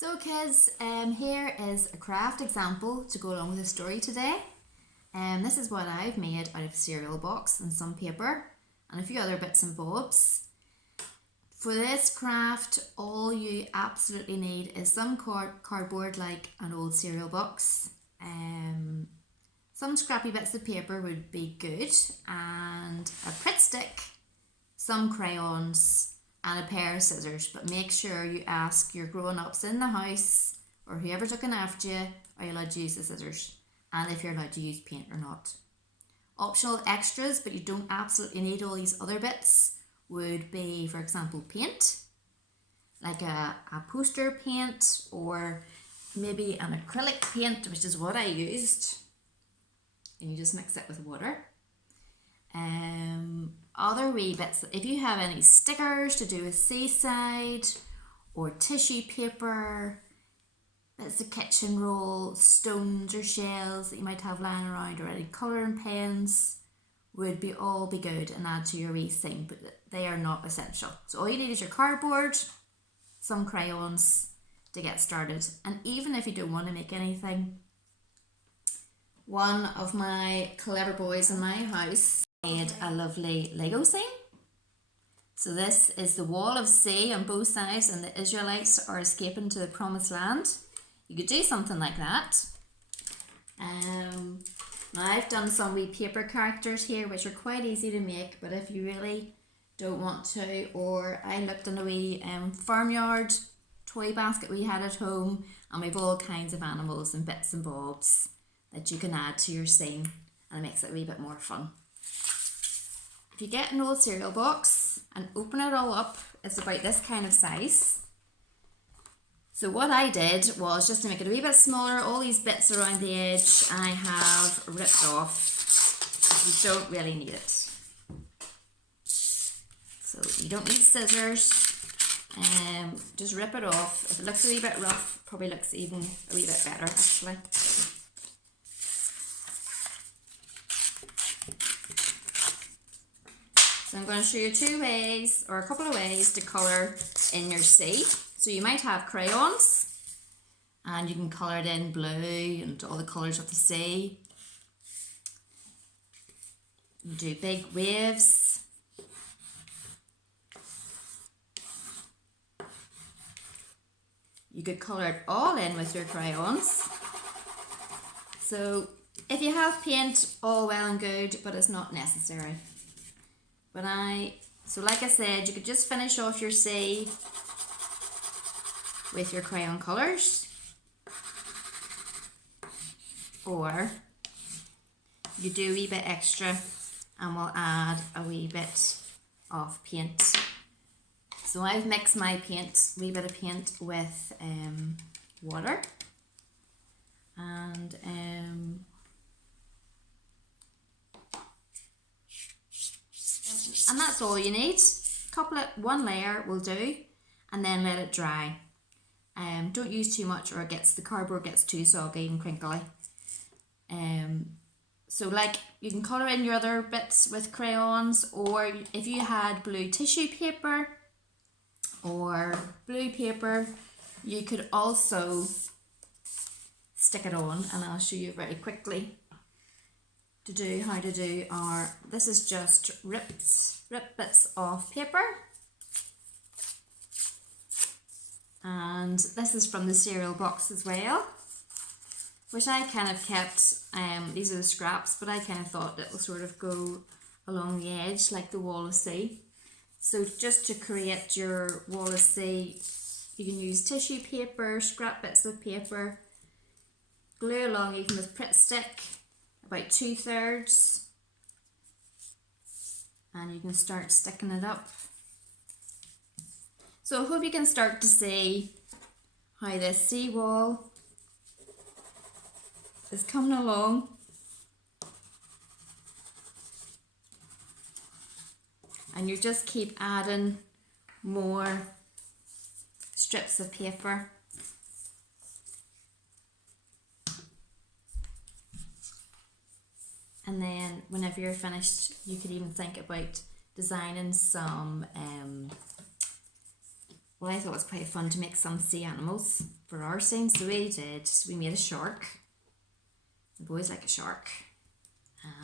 So kids, here is a craft example to go along with the story today. This is what I've made out of a cereal box and some paper and a few other bits and bobs. For this craft, all you absolutely need is some cardboard like an old cereal box. Some scrappy bits of paper would be good, and a Pritt stick, some crayons, and a pair of scissors. But make sure you ask your grown-ups in the house or whoever's looking after you, are you allowed to use the scissors, and if you're allowed to use paint or not. Optional extras, but you don't absolutely need all these other bits, would be, for example, paint, like a poster paint, or maybe an acrylic paint, which is what I used, and you just mix it with water. Other wee bits, if you have any stickers to do with seaside, or tissue paper, bits of kitchen roll, stones or shells that you might have lying around, or any colouring pens, would all be good and add to your wee thing, but they are not essential. So all you need is your cardboard, some crayons to get started. And even if you don't want to make anything, one of my clever boys in my house made a lovely Lego scene. So this is the wall of sea on both sides, and the Israelites are escaping to the promised land. You could do something like that. Now I've done some wee paper characters here which are quite easy to make, but if you really don't want to, or I looked in a wee farmyard toy basket we had at home, and we've all kinds of animals and bits and bobs that you can add to your scene, and it makes it a wee bit more fun. If you get an old cereal box and open it all up, it's about this kind of size. So what I did was, just to make it a wee bit smaller, all these bits around the edge I have ripped off. You don't really need it. So you don't need scissors. Just rip it off. If it looks a wee bit rough, probably looks even a wee bit better actually. So I'm going to show you two ways, or a couple of ways, to colour in your sea. So you might have crayons, and you can colour it in blue and all the colours of the sea. You do big waves. You could colour it all in with your crayons. So if you have paint, all well and good, but it's not necessary. So like I said, you could just finish off your sea with your crayon colours, or you do a wee bit extra and we'll add a wee bit of paint. So I've mixed my paint, a wee bit of paint, with water, and that's all you need. One layer will do, and then let it dry. Don't use too much, or the cardboard gets too soggy and crinkly. So like, you can colour in your other bits with crayons, or if you had blue tissue paper or blue paper, you could also stick it on, and I'll show you very quickly how to do this is just ripped bits of paper, and this is from the cereal box as well, which I kind of kept. These are the scraps, but I kind of thought it will sort of go along the edge like the wall of sea. So just to create your wall of sea, you can use tissue paper, scrap bits of paper, glue along even with Pritt stick, about 2/3, and you can start sticking it up. So I hope you can start to see how this seawall is coming along. And you just keep adding more strips of paper. And then whenever you're finished, you could even think about designing some Well, I thought it was quite fun to make some sea animals for our scene, so we made a shark. The boys like a shark.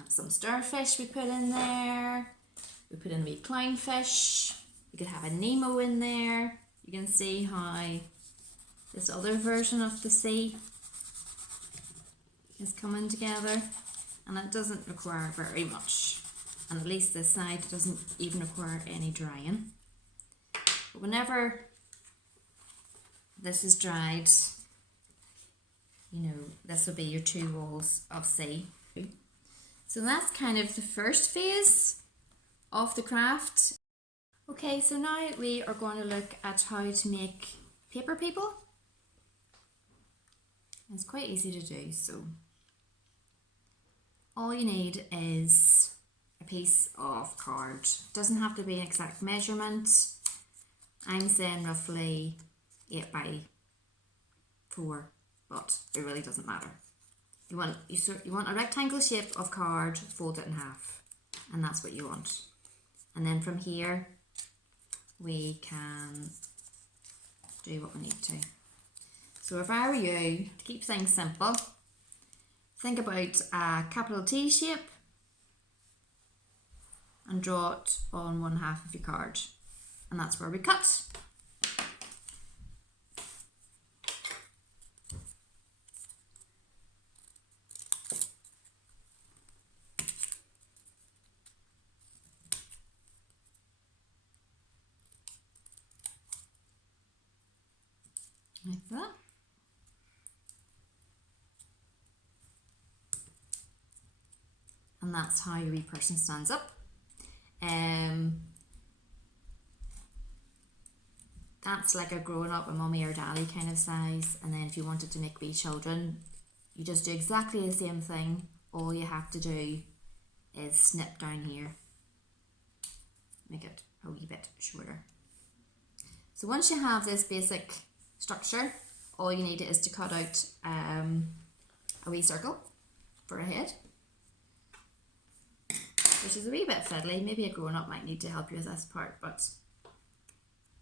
Some starfish we put in there. We put in a wee clownfish. You could have a Nemo in there. You can see how this other version of the sea is coming together, and it doesn't require very much. And at least this side doesn't even require any drying. But whenever this is dried, you know, this will be your 2 walls of sea. So that's kind of the first phase of the craft. Okay, so now we are going to look at how to make paper people. It's quite easy to do, so all you need is a piece of card. It doesn't have to be an exact measurement. I'm saying roughly 8 by 4, but it really doesn't matter. You want a rectangle shape of card, fold it in half, and that's what you want. And then from here we can do what we need to. So if I were you, to keep things simple, think about a capital T shape and draw it on one half of your card, and that's where we cut. Like that. And that's how your wee person stands up. That's like a grown up, a mummy or daddy kind of size. And then if you wanted to make wee children, you just do exactly the same thing. All you have to do is snip down here, make it a wee bit shorter. So once you have this basic structure, all you need is to cut out a wee circle for a head, which is a wee bit fiddly. Maybe a grown-up might need to help you with this part, but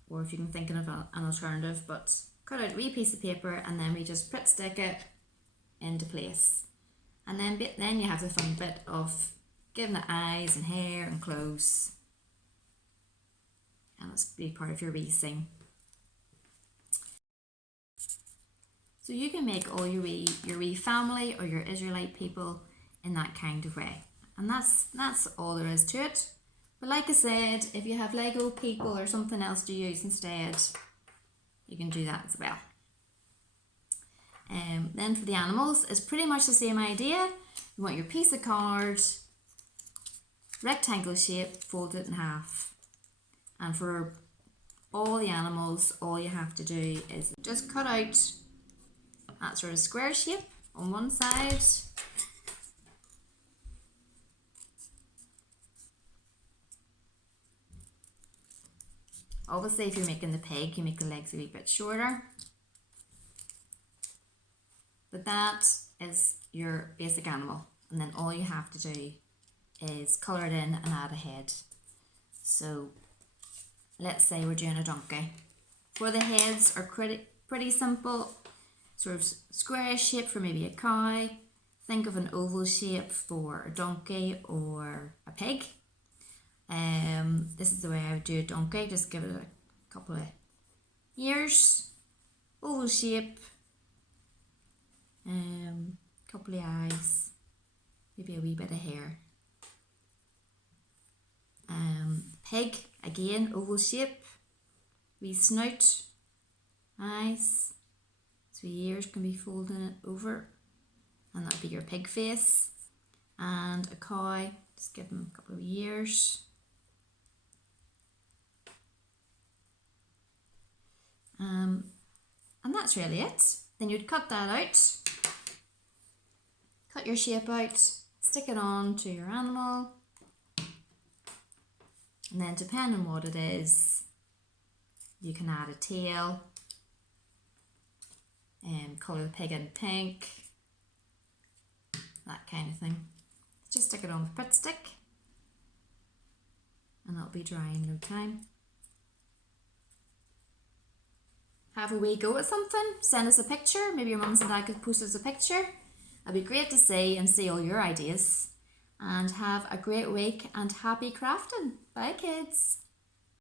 or if you're thinking of an alternative, but cut out a wee piece of paper and then we just Pritt stick it into place. And then you have the fun bit of giving it eyes and hair and clothes, and it's be part of your wee scene. So you can make all your wee family or your Israelite people in that kind of way. And that's all there is to it. But like I said, if you have Lego people or something else to use instead, you can do that as well. Then for the animals, it's pretty much the same idea. You want your piece of card, rectangle shape, fold it in half. And for all the animals, all you have to do is just cut out that sort of square shape on one side. Obviously, if you're making the pig, you make the legs a wee bit shorter. But that is your basic animal. And then all you have to do is colour it in and add a head. So let's say we're doing a donkey. For the heads are pretty simple. Sort of square shape for maybe a cow. Think of an oval shape for a donkey or a pig. This is the way I would do a donkey. Just give it a couple of ears, oval shape, couple of eyes, maybe a wee bit of hair. Pig, again, oval shape, wee snout, eyes, so your ears can be folding it over, and that'll be your pig face. And a cow, just give them a couple of ears. And that's really it. Then you'd cut that out, cut your shape out, stick it on to your animal, and then depending on what it is, you can add a tail, and colour the pig in pink, that kind of thing. Just stick it on with Pritt stick, and it'll be dry in no time. have a wee go at something, send us a picture. Maybe your mums and dad could post us a picture. It'd be great to see and see all your ideas. And have a great week and happy crafting. Bye, kids.